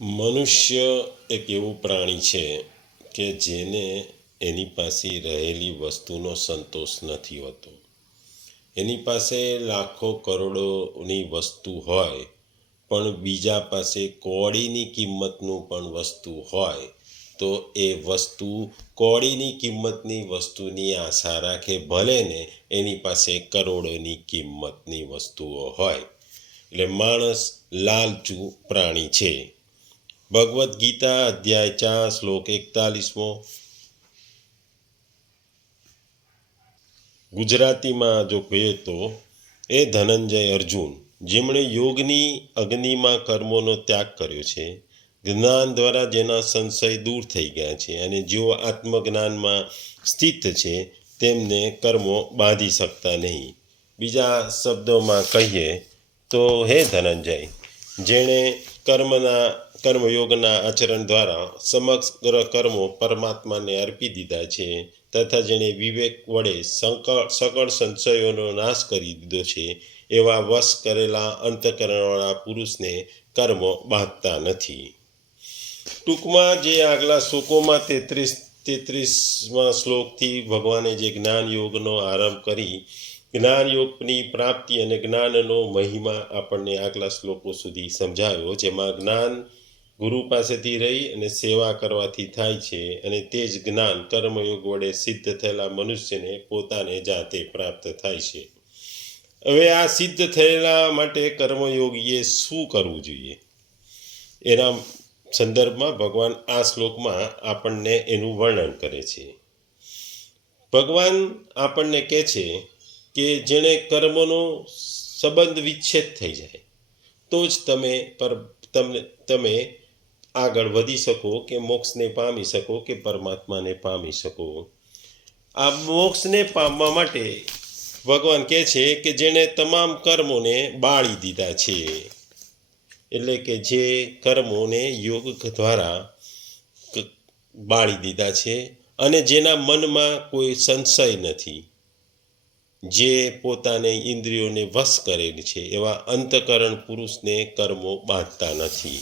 મનુષ્ય એક એવું પ્રાણી છે કે જેને એની પાસે રહેલી વસ્તુનો સંતોષ નથી હોતો. એની પાસે લાખો કરોડોની વસ્તુ હોય, પણ બીજા પાસે કોડીની કિંમતનું પણ વસ્તુ હોય, તો એ વસ્તુ કોડીની કિંમતની વસ્તુની આશા રાખે ભલે ને એની પાસે કરોડોની કિંમતની વસ્તુઓ હોય. એટલે માણસ લાલચુ પ્રાણી છે. ભગવદ્ ગીતા અધ્યાય ચાર શ્લોક એકતાલીસમો ગુજરાતીમાં જો કહીએ તો, એ ધનંજય અર્જુન, જેમણે યોગની, અગ્નિમાં કર્મોનો ત્યાગ કર્યો છે, જ્ઞાન દ્વારા જેના સંશય દૂર થઈ ગયા છે અને જેઓ આત્મજ્ઞાનમાં સ્થિત છે, તેમને કર્મો બાંધી શકતા નહીં. બીજા શબ્દોમાં કહીએ તો, હે ધનંજય જેણે કર્મના, કર્મયોગના આચરણ દ્વારા સમગ્ર કર્મો પરમાત્માને અર્પી દીધા છે તથા જેણે વિવેક વડે સંકળ સકળ સંશયોનો નાશ કરી દીધો છે, એવા વશ કરેલા અંતકરણવાળા પુરુષને કર્મો બાંધતા નથી. ટૂંકમાં જે આગલા શ્લોકોમાં તેત્રીસ, તેત્રીસમાં શ્લોકથી ભગવાને જે જ્ઞાન યોગનો આરંભ કરી જ્ઞાન યોગની પ્રાપ્તિ અને જ્ઞાનનો મહિમા આપણને આગલા શ્લોકો સુધી સમજાવ્યો જેમાં જ્ઞાન ગુરુ પાસેથી રહી અને સેવા કરવાથી થાય છે અને તે જ જ્ઞાન કર્મયોગ વડે સિદ્ધ થયેલા મનુષ્યને પોતાને જાતે પ્રાપ્ત થાય છે. હવે આ સિદ્ધ થયેલા માટે કર્મયોગીએ શું કરવું જોઈએ? એના સંદર્ભમાં ભગવાન આ શ્લોકમાં આપણને એનું વર્ણન કરે છે. ભગવાન આપણને કહે છે કે જેણે કર્મનો સંબંધ વિચ્છેદ થઈ જાય. તો જ તમે પર તમને, તમે આગળ વધી શકો કે મોક્ષને પામી શકો કે પરમાત્માને પામી શકો. આ મોક્ષને પામવા માટે ભગવાન કહે છે કે જેણે તમામ કર્મોને બાળી દીધા છે. એટલે કે જે કર્મોને યોગ દ્વારા બાળી દીધા છે અને જેના મનમાં કોઈ સંશય નથી. જે પોતાને ઇન્દ્રિયોને વશ કરેલ છે, એવા અંતકરણ પુરુષને કર્મો બાંધતા નથી.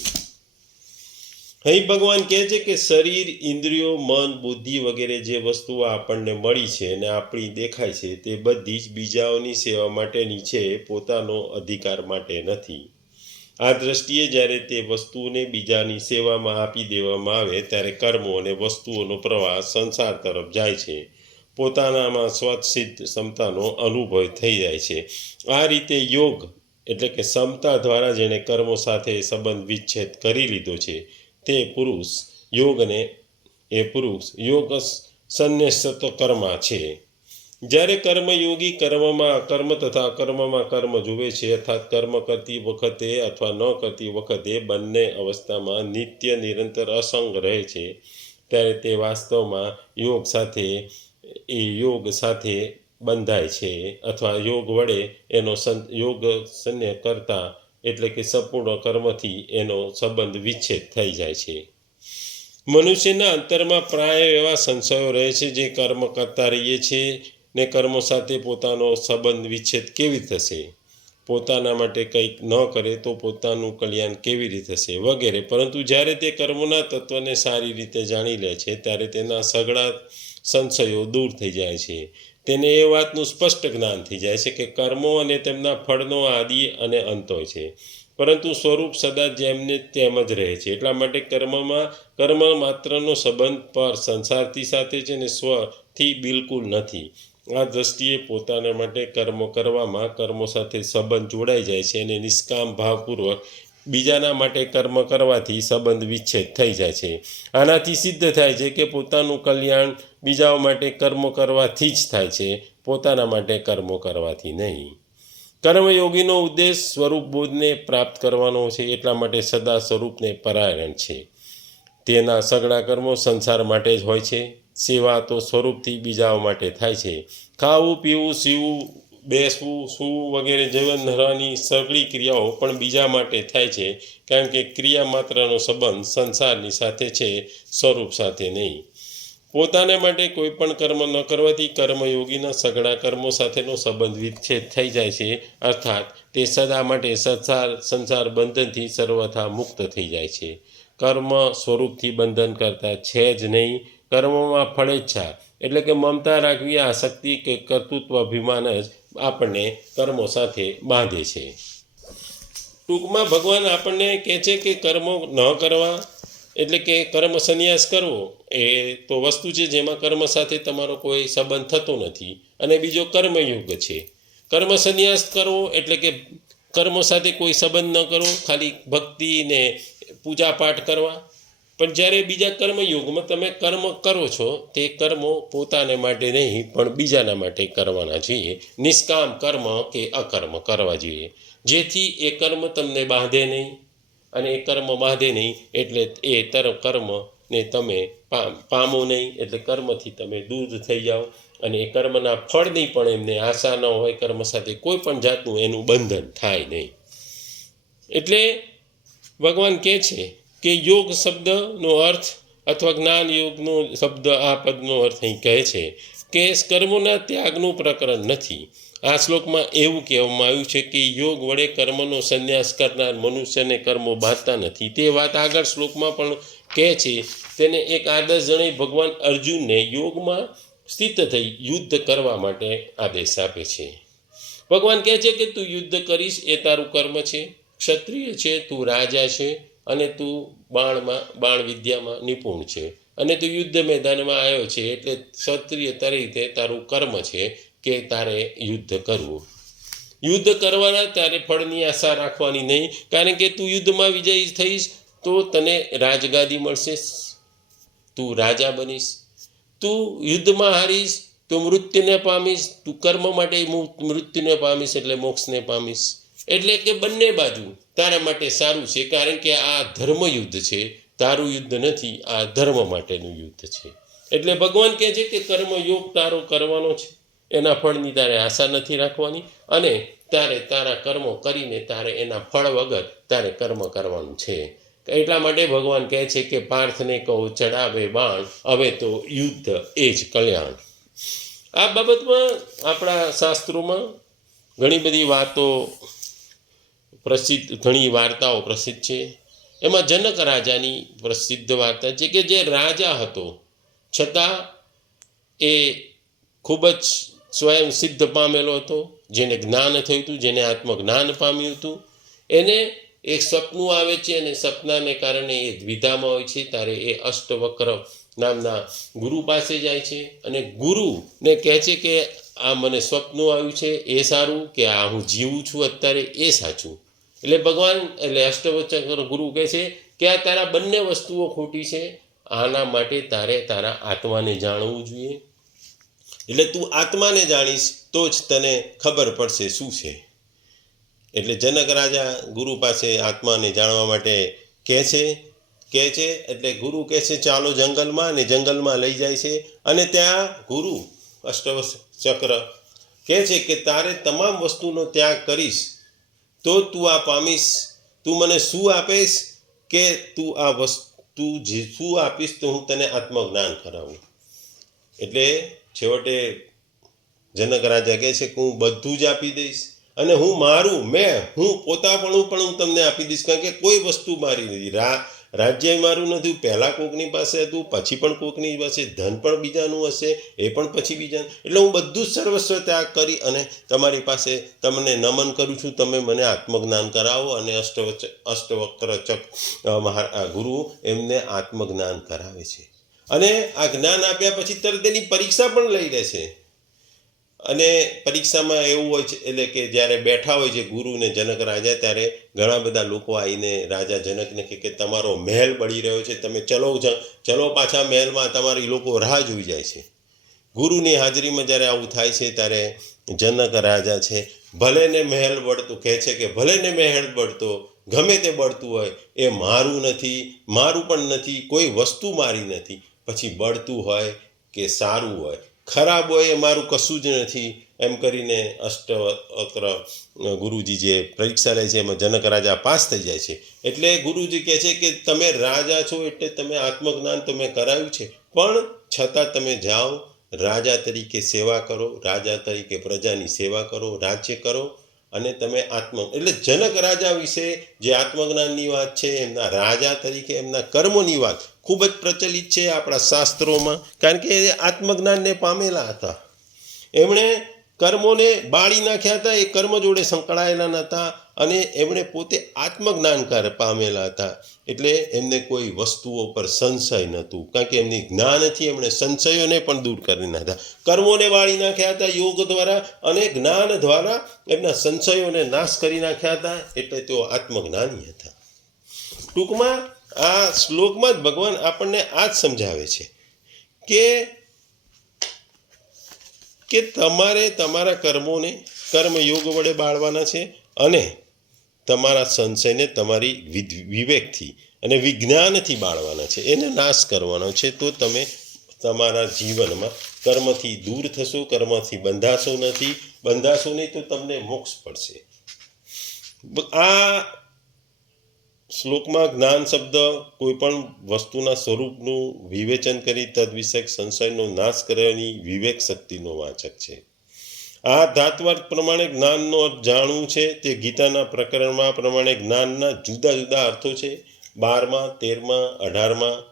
અહીં ભગવાન કહે છે કે શરીર, ઇન્દ્રિયો, મન, બુદ્ધિ વગેરે જે વસ્તુઓ આપણને મળી છે અને આપણી દેખાય છે, તે બધી જ બીજાઓની સેવા માટેની છે, પોતાનો અધિકાર માટે નથી. આ દ્રષ્ટિએ જ્યારે તે વસ્તુઓને બીજાની સેવામાં આપી દેવામાં આવે, ત્યારે કર્મો અને વસ્તુઓનો પ્રવાહ સંસાર તરફ જાય છે. પોતાનામાં સ્વસિદ્ધ ક્ષમતાનો અનુભવ થઈ જાય છે. આ રીતે યોગ એટલે કે ક્ષમતા દ્વારા જેણે કર્મો સાથે સંબંધ વિચ્છેદ કરી લીધો છે, તે પુરુષ યોગને, એ પુરુષ યોગ સંન્યસ્ત કર્મા છે. જ્યારે કર્મયોગી કર્મમાં કર્મ તથા કર્મમાં કર્મ જુએ છે, અર્થાત કર્મ કરતી વખતે અથવા ન કરતી વખતે બંને અવસ્થામાં નિત્ય નિરંતર અસંગ રહે છે, ત્યારે તે વાસ્તવમાં યોગ સાથે એ યોગ સાથે બંધાય છે અથવા યોગ વડે એનો યોગ સન્ય કરતા એટલે કે સંપૂર્ણ કર્મથી એનો સંબંધ વિચ્છેદ થઈ જાય છે. મનુષ્યના અંતરમાં પ્રાય એવા સંશયો રહે છે જે કર્મ કરતા રહીએ છીએ ને કર્મો સાથે પોતાનો સંબંધ વિચ્છેદ કેવી થશે? પોતાના માટે કંઈક ન કરે તો પોતાનું કલ્યાણ કેવી રીતે થશે વગેરે. પરંતુ જ્યારે તે કર્મોના તત્વને સારી રીતે જાણી લે છે, ત્યારે તેના સઘળા સંશયો દૂર થઈ જાય છે. તેને એ વાતનું સ્પષ્ટ જ્ઞાન થઈ જાય છે કે કર્મો અને તેમના ફળનો આદિ અને અંત હોય છે. પરંતુ સ્વરૂપ સદા જેમને તેમ જ રહે છે. એટલા માટે કર્મમાં, કર્મ માત્રનો સંબંધ પર સંસારથી સાથે છે ને સ્વથી બિલકુલ નથી. આ દ્રષ્ટિએ પોતાના માટે કર્મો કરવામાં કર્મો સાથે સંબંધ જોડાઈ જાય છે અને નિષ્કામ ભાવપૂર્વક બીજાના માટે કર્મ કરવાથી સંબંધ વિચ્છેદ થઈ જાય છે. આનાથી સિદ્ધ થાય છે કે પોતાનું કલ્યાણ બીજાઓ માટે કર્મો કરવાથી જ થાય છે, પોતાના માટે કર્મો કરવાથી નહીં. કર્મયોગીનો ઉદ્દેશ સ્વરૂપ બોધને પ્રાપ્ત કરવાનો છે, એટલા માટે સદા સ્વરૂપને પરાયણ છે. તેના સગળા કર્મો સંસાર માટે જ હોય છે. સેવા તો સ્વરૂપથી બીજાઓ માટે થાય છે. ખાવું, પીવું, સીવું બેસવું સૂવું વગેરે જીવન ધરવાની સગળી ક્રિયાઓ પણ બીજા માટે થાય છે, કારણ કે ક્રિયા માત્રનો સંબંધ સંસારની સાથે છે, સ્વરૂપ સાથે નહીં. પોતાને માટે કોઈ પણ કર્મ ન કરવાથી કર્મયોગીના સઘળા કર્મો સાથેનો સંબંધ વિચ્છેદ થઈ જાય છે, અર્થાત તે સદા માટે સંસાર સંસાર બંધનથી સર્વથા મુક્ત થઈ જાય છે. કર્મ સ્વરૂપથી બંધન કરતા છે જ નહીં, કર્મમાં ફળેચ્છા એટલે કે મમતા રાખવી આસક્તિ કે કર્તૃત્વ અભિમાન જ આપણને કર્મો સાથે બાંધે છે. ટૂંકમાં ભગવાન આપણને કહે છે કે કર્મો ન કરવા એટલે કે કર્મ સંન્યાસ કરવો એ તો વસ્તુ છે જેમાં કર્મ સાથે તમારો કોઈ સંબંધ થતો નથી. અને બીજો કર્મયુગ છે. કર્મ સંન્યાસ કરવો એટલે કે કર્મો સાથે કોઈ સંબંધ ન કરવો, ખાલી ભક્તિ ને પૂજા પાઠ કરવા. પણ જ્યારે બીજા કર્મયોગમાં તમે કર્મ કરો છો, તે કર્મો પોતાને માટે નહીં, પણ બીજાના માટે કરવાના જોઈએ નિષ્કામ કર્મ કે અકર્મ કરવા જોઈએ. જેથી એ કર્મ તમને બાંધે નહીં અને એ કર્મ બાંધે નહીં, એટલે એ તર કર્મને તમે પામ- પામો નહીં, એટલે કર્મથી તમે દૂર થઈ જાઓ અને એ કર્મના ફળની પણ એમને આશા ન હોય, કર્મ સાથે કોઈ પણ જાતનું એનું બંધન થાય નહીં. એટલે ભગવાન કહે છે કે યોગ શબ્દનો અર્થ અથવા જ્ઞાન યોગનો શબ્દ આ પદનો અર્થ અહીં કહે છે કે કર્મોના ત્યાગનું પ્રકરણ નથી. આ શ્લોકમાં એવું કહેવામાં આવ્યું છે કે યોગ વડે કર્મનો સંન્યાસ કરનાર મનુષ્યને કર્મો બાંધતા નથી. તે વાત આગળ શ્લોકમાં પણ કહે છે, તેને એક આદર્શ જણે ભગવાન અર્જુનને યોગમાં સ્થિત થઈ યુદ્ધ કરવા માટે આદેશ આપે છે. ભગવાન કહે છે કે તું યુદ્ધ કરીશ, એ તારું કર્મ છે. ક્ષત્રિય છે, તું રાજા છે. અને તું બાણમાં, બાણ વિદ્યામાં નિપુણ છે. અને તું યુદ્ધ મેદાનમાં આવ્યો છે એટલે ક્ષત્રિય તરીકે તારું કર્મ છે કે તારે યુદ્ધ કરવું. યુદ્ધ કરવાના તારે ફળની આશા રાખવાની નહીં, કારણ કે તું યુદ્ધમાં વિજયી થઈશ તો તને રાજગાદી મળશે. તું રાજા બનીશ. તું યુદ્ધમાં હારીશ તો મૃત્યુને પામીશ. તું કર્મ માટે મૃત્યુને પામીશ એટલે મોક્ષને પામીશ. એટલે કે બંને બાજુ તારા માટે સારું છે, કારણ કે આ ધર્મયુદ્ધ છે. તારું યુદ્ધ નથી, આ ધર્મ માટેનું યુદ્ધ છે. એટલે ભગવાન કહે છે કે કર્મયોગ તારો કરવાનો છે. એના ફળની તારે આશા નથી રાખવાની અને તારે તારા કર્મો કરીને તારે એના ફળ વગર તારે કર્મ કરવાનું છે. એટલા માટે ભગવાન કહે છે કે પાર્થને કહો, ચડાવે બાણ, હવે તો યુદ્ધ એ જ કલ્યાણ. આ બાબતમાં આપણા શાસ્ત્રોમાં ઘણી બધી વાતો પ્રસિદ્ધ, ઘણી વાર્તાઓ પ્રસિદ્ધ છે. એમાં જનક રાજાની પ્રસિદ્ધ વાર્તા છે કે જે રાજા હતો. છતાં એ ખૂબ જ સ્વયં સિદ્ધ પામેલો હતો, જેને જ્ઞાન થયું હતું, જેને આત્મજ્ઞાન પામ્યું હતું. એને એક સપનું આવે છે અને સપનાને કારણે એ દ્વિધામાં હોય છે. ત્યારે એ અષ્ટવક્ર નામના ગુરુ પાસે જાય છે અને ગુરુને કહે છે કે, આ મને સ્વપ્નું આવ્યું છે, એ સારું, કે આ હું જીવું છું અત્યારે, એ સાચું. એટલે ભગવાન, એટલે અષ્ટવચક્ર ગુરુ કહે છે કે આ તારા બંને વસ્તુઓ ખોટી છે, આના માટે તારે તારા આત્માને જાણવું જોઈએ. એટલે તું આત્માને જાણીશ તો જ તને ખબર પડશે શું છે. એટલે જનક રાજા ગુરુ પાસે આત્માને જાણવા માટે કહે છે કહે છે, એટલે ગુરુ કહે છે, ચાલો જંગલમાં અને જંગલમાં લઈ જાય છે. અને ત્યાં ગુરુ અષ્ટવ ચક્ર કહે છે કે તારે તમામ વસ્તુનો ત્યાગ કરીશ. તો તું આ પામીશ. તું મને શું આપીશ કે તું આ વસ્તુ જે શું આપીશ તો હું તને આત્મજ્ઞાન કરાવું. એટલે છેવટે જનક રાજા કહે છે કે હું બધું જ આપી દઈશ અને હું મારું, મેં, હું પોતાપણું પણ હું તમને આપી દઈશ. કારણ કે કોઈ વસ્તુ મારી નથી. રા રાજ્ય મારું નથી પહેલાં કોકની પાસે હતું, પછી પણ કોકની પાસે, ધન પણ બીજાનું હશે, એ પણ પછી બીજાનું. એટલે હું બધું જ સર્વસ્વ ત્યાગ કરી અને તમારી પાસે તમને નમન કરું છું. તમે મને આત્મજ્ઞાન કરાવો અને અષ્ટવચ અષ્ટવક્રચક મહા ગુરુ એમને આત્મજ્ઞાન કરાવે છે. અને આ જ્ઞાન આપ્યા પછી તરત એની પરીક્ષા પણ લઈ લે છે. અને પરીક્ષામાં એવું હોય છે, એટલે કે જ્યારે બેઠા હોય છે ગુરુ ને જનક રાજા, ત્યારે ઘણા બધા લોકો આવીને રાજા જનકને કહે કે તમારો મહેલ બળી રહ્યો છે, તમે ચલો ચલો પાછા મહેલમાં તમારી લોકો રાહ જોઈ જાય છે. ગુરુની હાજરીમાં જ્યારે આવું થાય છે, ત્યારે જનક રાજા છે ભલે ને મહેલ બળતું, કહે છે કે ભલે ને મહેલ બળતો, ગમે તે બળતું હોય, એ મારું નથી, મારું પણ નથી, કોઈ વસ્તુ મારી નથી. પછી બળતું હોય કે સારું હોય ખરાબ હોય એ મારું કશું જ નથી. એમ કરીને અષ્ટવક્ર ગુરુજી જે પરીક્ષા લે છે એમાં જનક રાજા પાસ થઈ જાય છે. એટલે ગુરુજી કહે છે કે તમે રાજા છો એટલે તમે આત્મજ્ઞાન તમે કરાવ્યું છે. પણ છતાં તમે જાઓ, રાજા તરીકે સેવા કરો, રાજા તરીકે પ્રજાની સેવા કરો, રાજ્ય કરો અને તમે આત્મ, એટલે જનક રાજા વિશે જે આત્મજ્ઞાનની વાત છે, એમના રાજા તરીકે એમના કર્મોની વાત ખૂબ જ પ્રચલિત છે આપણા શાસ્ત્રોમાં, કારણ કે એ આત્મજ્ઞાનને પામેલા હતા. એમણે કર્મોને બાળી નાખ્યા હતા, એ કર્મ જોડે સંકળાયેલા નહોતા અને એમણે પોતે આત્મજ્ઞાન પામેલા હતા. એટલે એમને કોઈ વસ્તુઓ પર સંશય નહોતું. કારણ કે એમની જ્ઞાનથી એમણે સંશયોને પણ દૂર કરી નાખ્યા. કર્મોને વાળી નાખ્યા હતા યોગ દ્વારા અને જ્ઞાન દ્વારા એમના સંશયોને નાશ કરી નાખ્યા હતા. એટલે તેઓ આત્મજ્ઞાની હતા. ટૂંકમાં આ શ્લોકમાં જ ભગવાન આપણને આ જ સમજાવે છે કે કે તમારે તમારા કર્મોને કર્મયોગ વડે બાળવાના છે અને તમારા સંશયને તમારી વિવેકથી અને વિજ્ઞાનથી બાળવાના છે. એને નાશ કરવાનો છે તો તમે તમારા જીવનમાં કર્મથી દૂર થશો, કર્મથી બંધાશો નથી. બંધાશો નહીં તો તમને મોક્ષ પડશે આ શ્લોકમાં જ્ઞાન શબ્દ કોઈ પણ વસ્તુના સ્વરૂપનું વિવેચન કરી, તદ્વિષયક સંશયનો નાશ કરવાની વિવેક શક્તિનો વાચક છે. આ ધાત્વાર્થ પ્રમાણે જ્ઞાનનો અર્થ જાણવું છે, તે ગીતાના પ્રકરણમાં પ્રમાણે જ્ઞાનના જુદા જુદા અર્થો છે. બારમા, તેરમા, અઢારમા,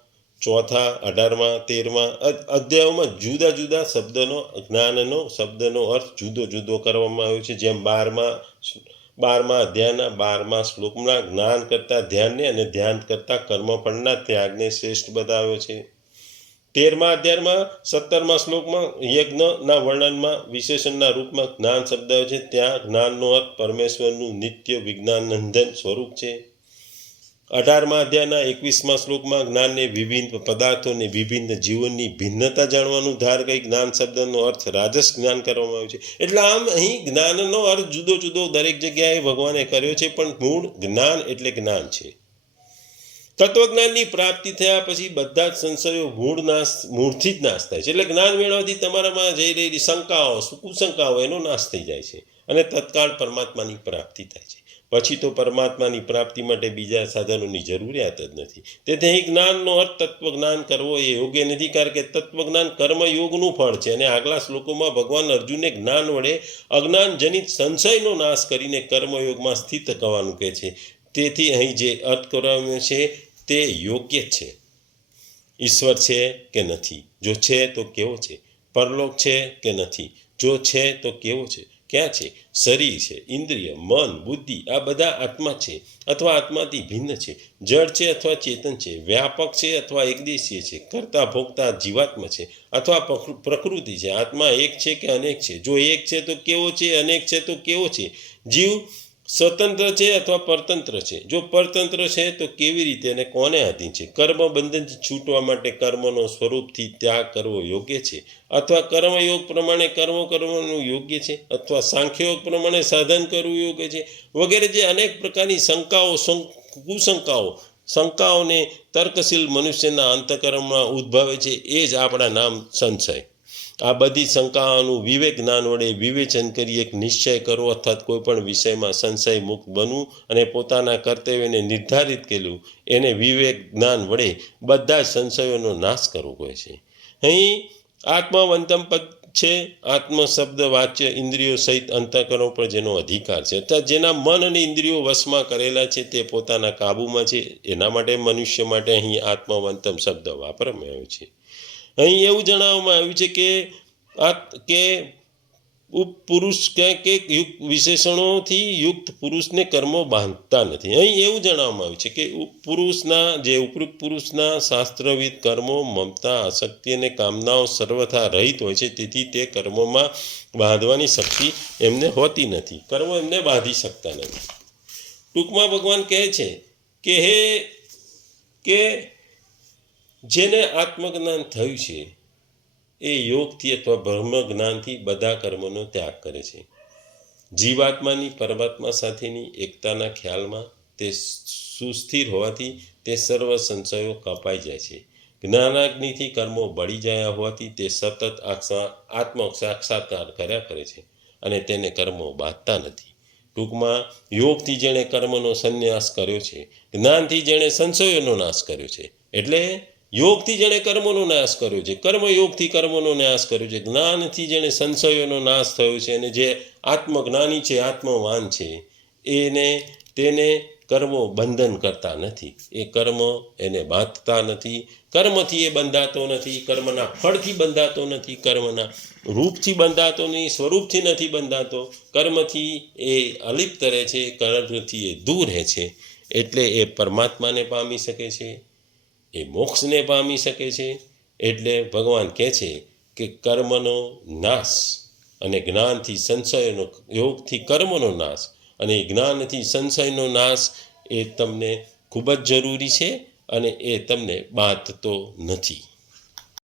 ચોથા, અઢારમા, તેરમા અધ્યાયોમાં જુદા જુદા શબ્દનો, જ્ઞાનનો શબ્દનો અર્થ જુદો જુદો કરવામાં આવ્યો છે. જેમ બારમા બારમા અધ્યાયના, બારમા શ્લોકમાં જ્ઞાન કરતાં ધ્યાનને અને ધ્યાન કરતાં કર્મફળના ત્યાગને શ્રેષ્ઠ બતાવ્યો છે. તેરમા અધ્યાયમાં, સત્તરમા શ્લોકમાં, યજ્ઞના વર્ણનમાં, વિશેષણના રૂપમાં જ્ઞાન શબ્દ છે. ત્યાં જ્ઞાનનો અર્થ પરમેશ્વરનું નિત્ય વિજ્ઞાનંદન સ્વરૂપ છે. અઢારમા અધ્યાયના એકવીસમા શ્લોકમાં જ્ઞાનને વિભિન્ન પદાર્થોને વિભિન્ન જીવનની ભિન્નતા જાણવાનું ધાર કઈ જ્ઞાન શબ્દનો અર્થ રાજસ જ્ઞાન કરવામાં આવ્યું છે. એટલે આમ અહીં જ્ઞાનનો અર્થ જુદો જુદો દરેક જગ્યાએ ભગવાને કર્યો છે, પણ મૂળ જ્ઞાન એટલે જ્ઞાન છે. તત્વજ્ઞાનની પ્રાપ્તિ થયા પછી બધા જ સંશયો મૂળ નાશ, મૂળથી જ નાશ થાય છે. એટલે જ્ઞાન મેળવવાથી તમારામાં જઈ રહેલી શંકાઓ કુશંકાઓ એનો નાશ થઈ જાય છે અને તત્કાળ પરમાત્માની પ્રાપ્તિ થાય છે. પછી તો પરમાત્માની પ્રાપ્તિ માટે બીજા સાધનોની જરૂરિયાત જ નથી. તેથી અહીં જ્ઞાનનો અર્થ તત્વજ્ઞાન કરવો એ યોગ્ય નથી, કારણ કે તત્વજ્ઞાન કર્મયોગનું ફળ છે અને આગલા શ્લોકોમાં ભગવાન અર્જુનને જ્ઞાન વડે અજ્ઞાનજનિત સંશયનો નાશ કરીને કર્મયોગમાં સ્થિત કરવાનું કહે છે. તેથી અહીં જે અર્થ કરવામાં છે, તે યોગ્ય છે. ઈશ્વર છે કે નથી? જો છે તો કેવો છે? પરલોક છે કે નથી? જો છે તો કેવો છે? ક્યાં છે? શરીર છે, ઇન્દ્રિય, મન, બુદ્ધિ, આ બધા આત્મા છે અથવા આત્માથી ભિન્ન છે. જળ છે અથવા ચેતન છે, વ્યાપક છે અથવા એકદેશીય છે, કરતા ભોગતા જીવાત્મા છે અથવા પ્રકૃ- પ્રકૃતિ છે. આત્મા એક છે કે અનેક છે? જો એક છે તો કેવો છે? અનેક છે તો કેવો છે? જીવ સ્વતંત્ર છે અથવા પરતંત્ર છે? જો પરતંત્ર છે, તો કેવી રીતે અને કોને આધીન છે? કર્મ બંધનથી છૂટવા માટે કર્મનો સ્વરૂપથી ત્યાગ કરવો યોગ્ય છે? અથવા કર્મયોગ પ્રમાણે કર્મ કરવાનું યોગ્ય છે? અથવા સાંખ્યયોગ પ્રમાણે સાધન કરવું યોગ્ય છે? વગેરે જે અનેક પ્રકારની શંકાઓ શંક- કુશંકાઓ, શંકાઓને તર્કશીલ મનુષ્યના અંતકરણમાં ઉદ્ભવે છે, એ જ આપણા નામ સંશય. આ બધી શંકાઓનું વિવેક જ્ઞાન વડે વિવેચન કરી એક નિશ્ચય કરો અર્થાત કોઈ પણ વિષયમાં સંશય મુક્ત બનવું અને પોતાના કર્તવ્યને નિર્ધારિત કર્યું, એને વિવેક જ્ઞાન વડે બધા જ સંશયોનો નાશ કરવો કહે છે. અહીં આત્મવંતમ પદ છે, આત્મ શબ્દ, વાચ્ય ઇન્દ્રિયો સહિત અંતકરણો પર જેનો અધિકાર છે. અર્થાત જેના મન અને ઇન્દ્રિયો વશમાં કરેલા છે તે પોતાના કાબૂમાં છે, એના માટે મનુષ્ય માટે અહીં આત્મવંતમ શબ્દ વાપરવામાં આવ્યો છે. અહીં એવું જણાવવામાં આવ્યું છે કે આ કે પુરુષ કે વિશેષણોથી યુક્ત પુરુષને કર્મો બાંધતા નથી. અહીં એવું જણાવવામાં આવ્યું છે કે પુરુષના જે ઉપરુક્ત પુરુષના શાસ્ત્રવિદ કર્મો, મમતા, આસક્તિ અને કામનાઓ સર્વથા રહિત હોય છે, તેથી તે કર્મોમાં બાંધવાની શક્તિ એમને હોતી નથી. કર્મો એમને બાંધી શકતા નથી. ટૂંકમાં ભગવાન કહે છે કે હે કે જેને આત્મજ્ઞાન થયું છે, એ યોગથી અથવા બ્રહ્મ જ્ઞાનથી બધા કર્મોનો ત્યાગ કરે છે. જીવાત્માની પરમાત્મા સાથેની એકતાના ખ્યાલમાં તે સુસ્થિર હોવાથી તે સર્વ સંશયો કપાઈ જાય છે. જ્ઞાનાગ્નિથી કર્મો બળી ગયા હોવાથી તે સતત આત્મ સાક્ષાત્કાર કર્યા કરે છે અને તેને કર્મો બાંધતા નથી. ટૂંકમાં, યોગથી જેણે કર્મનો સંન્યાસ કર્યો છે, જ્ઞાનથી જેણે સંશયોનો નાશ કર્યો છે, એટલે યોગથી જેણે કર્મોનો નાશ કર્યો છે, કર્મયોગથી કર્મોનો નાશ કર્યો છે, જ્ઞાનથી જેણે સંશયોનો નાશ થયો છે અને જે આત્મજ્ઞાની છે, આત્મવાન છે, એને તેને કર્મો બંધન કરતા નથી. એ કર્મ એને બાંધતા નથી. કર્મથી એ બંધાતો નથી, કર્મના ફળથી બંધાતો નથી, કર્મના રૂપથી બંધાતો નહીં, સ્વરૂપથી નથી બંધાતો. કર્મથી એ અલિપ્ત રહે છે, કર્મથી એ દૂર રહે છે, એટલે એ પરમાત્માને પામી શકે છે. એ મોક્ષને પામી શકે છે એટલે ભગવાન કહે છે કે કર્મનો નાશ અને જ્ઞાનથી સંશયનો યોગથી કર્મનો નાશ અને જ્ઞાનથી સંશયનો નાશ એ તમને ખૂબ જ જરૂરી છે અને એ તમને બાંધતો નથી.